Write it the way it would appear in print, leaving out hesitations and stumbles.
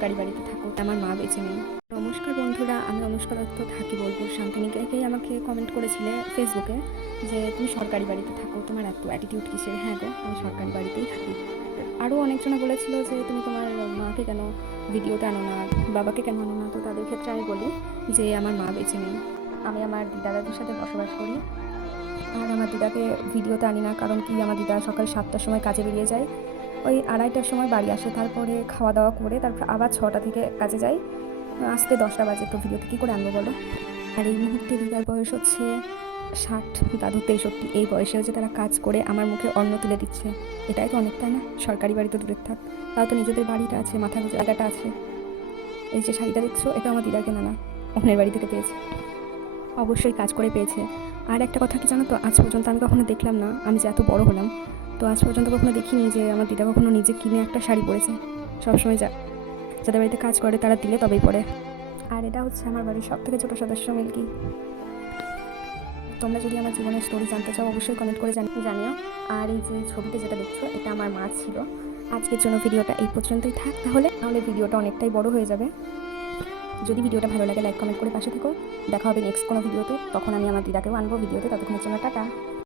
সরকারি বাড়িতে থাকো, আমার মা বেঁচে নেই। নমস্কার বন্ধুরা, আমি অনুষ্কা দত্ত, থাকি বোলপুর শান্তিনিকেতনেই। আমাকে কমেন্ট করেছিলে ফেসবুকে যে তুমি সরকারি বাড়িতে থাকো, তোমার এত অ্যাটিটিউড কিসের। হ্যাঁ গো, আমি সরকারি বাড়িতেই থাকি। আরও অনেকজনে বলেছিল যে তুমি তোমার মাকে কেন ভিডিওতে আনো না, বাবাকে কেন আনো না। তো তাদের ক্ষেত্রে আমি বলি যে আমার মা বেঁচে নেই। আমি আমার দিদা দাদুর সাথে বসবাস করি। আর আমার দিদাকে ভিডিওতে আনি না, কারণ কি আমার দিদা সকাল 7টার সময় কাজে বেরিয়ে যায়, ওই 2:30টার সময় বাড়ি আসে, তারপরে খাওয়া দাওয়া করে তারপর আবার 6টা থেকে কাজে যায়, আসতে 10টা বাজে। তো ভিডিওতে কী করে আনবো বলো। আর এই মুহূর্তে দিদার বয়স হচ্ছে 60, দাদু 63। এই বয়সে হচ্ছে তারা কাজ করে আমার মুখে অন্ন তুলে দিচ্ছে। এটাই তো অনেক, তাই না? সরকারি বাড়ি তো দূরের থাক, তাও তো নিজেদের বাড়িটা আছে, মাথা গোঁজার জায়গাটা আছে। এই যে শাড়িটা দেখছো, এটা আমার দিদার কেনা না, অন্যের বাড়ি থেকে পেয়েছে। অবশ্যই কাজ করে পেয়েছে। আর একটা কথা কি জানো তো, আজ পর্যন্ত আমি কখনো দেখলাম না, আমি যে এত বড় হলাম তো আজ পর্যন্ত কখনো দেখিনি যে আমার দিদা কখনো নিজে কিনে একটা শাড়ি পরেছে। সবসময় যাদের বাড়িতে কাজ করে তারা দিলে তবেই পরে। আর এটা হচ্ছে আমার বাড়ির সব থেকে ছোটো সদস্য মিল্কি। তোমরা যদি আমার জীবনের স্টোরি জানতে চাও অবশ্যই কমেন্ট করে জানিও। আর এই যে ছবিতে যেটা দেখছো, এটা আমার মা ছিল। আজকের জন্য ভিডিওটা এই পর্যন্তই থাক, তাহলে ভিডিওটা অনেকটাই বড় হয়ে যাবে। যদি ভিডিওটা ভালো লাগে লাইক কমেন্ট করে পাশে থেকো। দেখা হবে নেক্সট কোনো ভিডিওতে, তখন আমি আমার দিদাকেও আনবো ভিডিওতে। ততক্ষণের জন্য টাটা।